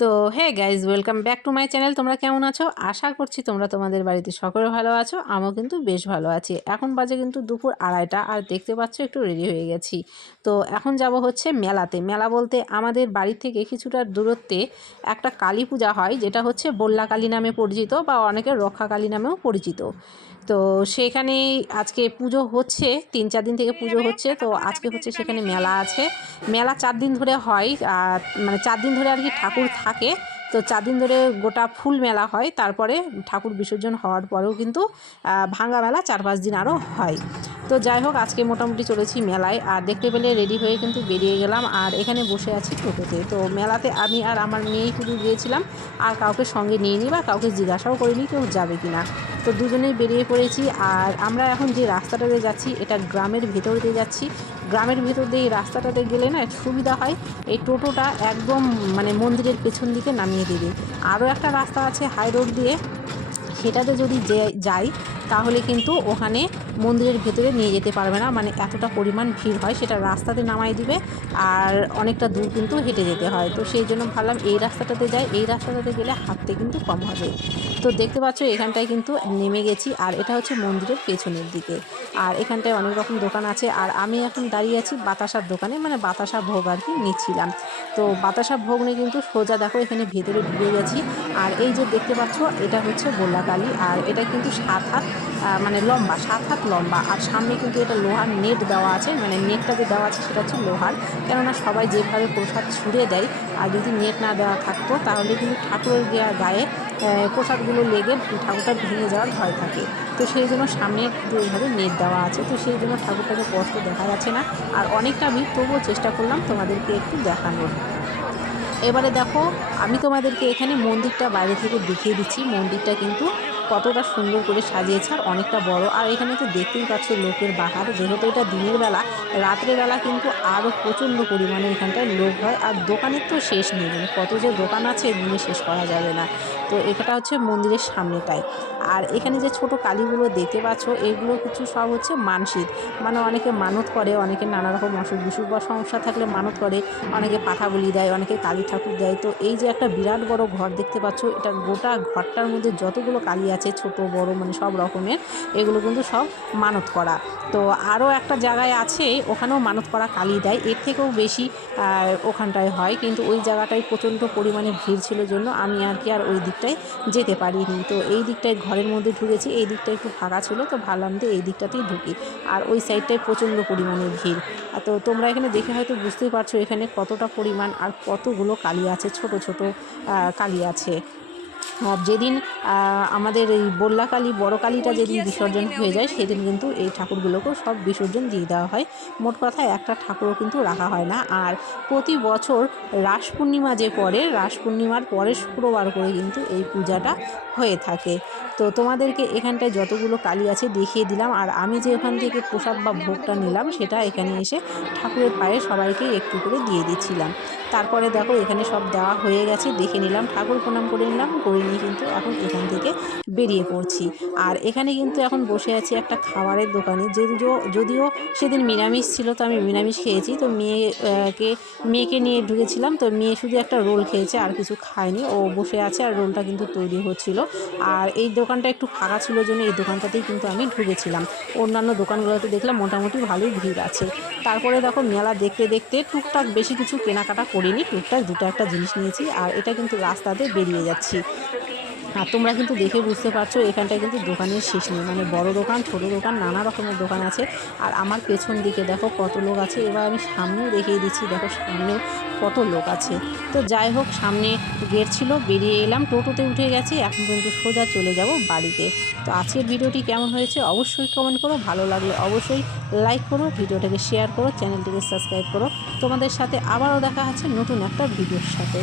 তো hey guys, welcome back to my channel. তোমরা কেমন আছো? আশা করছি তোমরা তোমাদের বাড়িতে সকলে ভালো আছো। আমিও কিন্তু বেশ ভালো আছি। এখন বাজে কিন্তু দুপুর 2:30 আর দেখতে পাচ্ছ একটু রেডি হয়ে গেছি। তো এখন যাব হচ্ছে মেলাতে। মেলা বলতে আমাদের বাড়ি থেকে কিছুটা দূরত্বে একটা কালী পূজা হয়, যেটা হচ্ছে বল্লা কালী নামে পরিচিত বা অনেকে রক্ষা কালী নামেও পরিচিত। তো সেখানেই আজকে পুজো হচ্ছে, 3-4 দিন থেকে পুজো হচ্ছে। তো আজকে হচ্ছে সেখানে মেলা আছে। মেলা 4 দিন ধরে হয়, আর মানে 4 দিন ধরে আর কি ঠাকুর থাকে। তো 4 দিন ধরে গোটা ফুল মেলা হয়। তারপরে ঠাকুর বিসর্জন হওয়ার পরেও কিন্তু ভাঙা মেলা 4-5 দিন আরও হয়। তো যাই হোক, আজকে মোটামুটি চলেছি মেলায়। আর দেখতে পেলে রেডি হয়ে কিন্তু বেরিয়ে গেলাম, আর এখানে বসে আছি টোটোতে। তো মেলাতে আমি আর আমার মেয়েই শুধু গিয়েছিলাম, আর কাউকে সঙ্গে নিয়ে নিই বা কাউকে জিজ্ঞাসাও করিনি কেউ যাবে কি না। তো দুজনেই বেরিয়ে পড়েছি। আর আমরা এখন যে রাস্তাটাতে যাচ্ছি, এটা গ্রামের ভেতর দিয়ে যাচ্ছি। গ্রামের ভেতর দিয়ে এই রাস্তাটাতে গেলে না সুবিধা হয়, এই টোটোটা একদম মানে মন্দিরের পেছন দিকে নামিয়ে দেবে। আরও একটা রাস্তা আছে হাই রোড দিয়ে, সেটাতে যদি যাই তাহলে কিন্তু ওখানে মন্দিরের ভেতরে নিয়ে যেতে পারবে না, মানে এতটা পরিমাণ ভিড় হয়। সেটা রাস্তাতে নামাই দিবে, আর অনেকটা দূর কিন্তু হেঁটে যেতে হয়। তো সেই জন্য ভাবলাম এই রাস্তাটাতে যাই, এই রাস্তাটাতে গেলে হাঁটতে কিন্তু কম হবে। তো দেখতে পাচ্ছ এখানটায় কিন্তু নেমে গেছি, আর এটা হচ্ছে মন্দিরের পেছনের দিকে। আর এখানটায় অনেক রকম দোকান আছে, আর আমি এখন দাঁড়িয়ে আছি বাতাসার দোকানে, মানে বাতাসা ভোগ আর কি নিচ্ছিলাম। তো বাতাসা ভোগ নিয়ে কিন্তু সোজা দেখো এখানে ভেতরে ঢুকে গেছি। আর এই যে দেখতে পাচ্ছ, এটা হচ্ছে বল্লা কালী, আর এটা কিন্তু 7 হাত মানে লম্বা, 7 হাত লম্বা। আর সামনে কিন্তু এটা লোহার নেট দেওয়া আছে, মানে নেটটা যে দেওয়া আছে সেটা হচ্ছে লোহার। কেননা সবাই যেভাবে প্রসাদ ছুঁড়ে দেয়, আর যদি নেট না দেওয়া থাকতো তাহলে কিন্তু ঠাকুরের গায়ে প্রসাদগুলো লেগে ঠাকুরটা ভেঙে যাওয়ার ভয় থাকে। তো সেই জন্য সামনে কিন্তু এইভাবে নেট দেওয়া আছে। তো সেই জন্য ঠাকুরটাকে স্পষ্ট দেখা যাচ্ছে না, আর অনেকটা ভিড়। তবুও চেষ্টা করলাম তোমাদেরকে একটু দেখানোর। এবারে দেখো, আমি তোমাদেরকে এখানে মন্দিরটা বাইরে থেকে দেখিয়ে দিচ্ছি। মন্দিরটা কিন্তু কতটা সুন্দর করে সাজিয়েছে, আর অনেকটা বড়। আর এখানে তো দেখতেই পাচ্ছ লোকের বাহার। যেহেতু এটা দিনের বেলা, রাত্রেবেলা কিন্তু আরও প্রচণ্ড পরিমাণে এখানটায় লোক হয়। আর দোকানের তো শেষ নেই, মানে কত যে দোকান আছে গুনে শেষ করা যাবে না। তো এটা হচ্ছে মন্দিরের সামনেটায়। আর এখানে যে ছোট কালীগুলো দেখতে পাচ্ছ, এগুলো কিছু সব হচ্ছে মানসিক, মানে অনেকে মানত করে, অনেকে নানা রকম অসুখ বিসুখ বা সমস্যা থাকলে মানত করে, অনেকে পাঠা বলি দেয়, অনেকে কালী ঠাকুর দেয়। তো এই যে একটা বিরাট বড় ঘর দেখতে পাচ্ছ, এটা গোটা ঘরটার মধ্যে যতগুলো কালী আছে, ছোট বড় মানে সব রকমের, এগুলো কিন্তু সব মানত করা। তো আরও একটা জায়গায় আছে, ওখানেও মানত করা কালী দেয়, এর থেকেও বেশি ওখানটায় হয়। কিন্তু ওই জায়গাটায় প্রচণ্ড পরিমাণে ভিড় ছিল জন্য আমি আর কি আর ওই দিকটায় যেতে পারিনি। তো এই দিকটায় ঘরের মধ্যে ঢুকেছি, এই দিকটা একটু ফাঁকা ছিল, তো ভাবলাম যে এই দিকটাতেই ঢুকি। আর ওই সাইডটায় প্রচণ্ড পরিমাণে ভিড়। তো তোমরা এখানে দেখে হয়তো বুঝতেই পারছো এখানে কতটা পরিমাণ আর কতগুলো কালী আছে, ছোট ছোট কালী আছে। যেদিন আমাদের এই বল্লা কালী, বড় কালীটা যেদিন বিসর্জন হয়ে যায়, সেদিন কিন্তু এই ঠাকুরগুলোকেও সব বিসর্জন দিয়ে দেওয়া হয়। মোট কথা একটা ঠাকুরও কিন্তু রাখা হয় না। আর প্রতি বছর রাস পূর্ণিমা যে পড়ে, রাস পূর্ণিমার পরের শুক্রবার করে কিন্তু এই পূজাটা হয়ে থাকে। তো তোমাদেরকে এখানটায় যতগুলো কালী আছে দেখিয়ে দিলাম। আর আমি যে ওখান থেকে প্রসাদ বা ভোগটা নিলাম, সেটা এখানে এসে ঠাকুরের পায়ে সবাইকেই একটু করে দিয়ে দিচ্ছিলাম। তারপরে দেখো এখানে সব দেওয়া হয়ে গেছে, দেখে নিলাম, ঠাকুর প্রণাম করে নিলাম, করে নিয়ে কিন্তু এখন এখান থেকে বেরিয়ে পড়ছি। আর এখানে কিন্তু এখন বসে আছি একটা খাবারের দোকানে। যদিও সেদিন নিরামিষ ছিল, তো আমি নিরামিষ খেয়েছি। তো মেয়েকে নিয়ে ঢুকেছিলাম। তো মেয়ে শুধু একটা রোল খেয়েছে, আর কিছু খায়নি। ও বসে আছে, আর রোলটা কিন্তু তৈরি হচ্ছিল। আর এই দোকানটা একটু ফাঁকা ছিল জন্য এই দোকানটাতেই কিন্তু আমি ঢুকেছিলাম। অন্যান্য দোকানগুলোতে দেখলাম মোটামুটি ভালোই ভিড় আছে। তারপরে দেখো মেলা দেখতে দেখতে টুকটাক বেশি কিছু কেনাকাটা করিনি, টুকটাক 2-1টা জিনিস নিয়েছি। আর এটা কিন্তু রাস্তাতে বেরিয়ে যাচ্ছি। আর তোমরা কিন্তু দেখে বুঝতে পারছো এখানটায় কিন্তু দোকানের শেষ নেই, মানে বড় দোকান, ছোট দোকান, নানা রকমের দোকান আছে। আর আমার পেছন দিকে দেখো কত লোক আছে। এবার আমি সামনেও দেখিয়ে দিচ্ছি, দেখো সামনেও কত লোক আছে। তো যাই হোক, সামনে গেট ছিল, বেরিয়ে এলাম, টোটোতে উঠে গেছি। এখন কিন্তু সোজা চলে যাব বাড়িতে। তো আজকের ভিডিওটি কেমন হয়েছে অবশ্যই কমেন্ট করো, ভালো লাগলে অবশ্যই লাইক করো, ভিডিওটাকে শেয়ার করো, চ্যানেলটিকে সাবস্ক্রাইব করো। তোমাদের সাথে আবারও দেখা হচ্ছে নতুন একটা ভিডিওর সাথে।